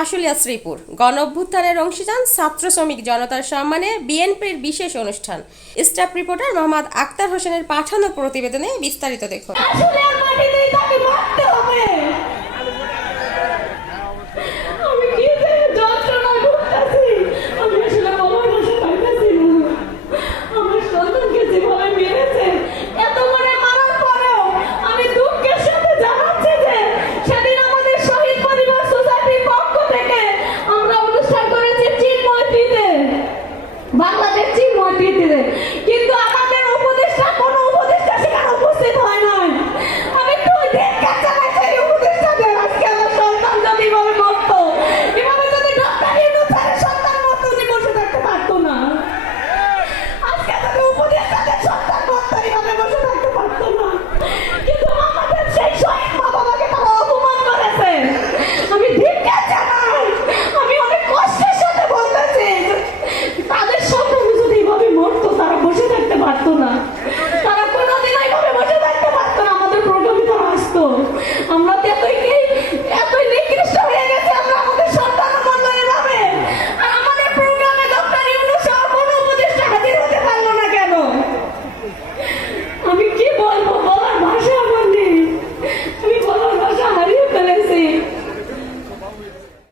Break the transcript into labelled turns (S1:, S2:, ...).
S1: আশুলিয়া শ্রীপুর। গণ অভ্যুত্থানের অংশীদান ছাত্র শ্রমিক জনতার সম্মানে বিএনপির বিশেষ অনুষ্ঠান। স্টাফ রিপোর্টার মোহাম্মদ আক্তার হোসেনের পাঠানো প্রতিবেদনে বিস্তারিত দেখুন।
S2: বাংলাদেশ দিতে কিন্তু আমাদের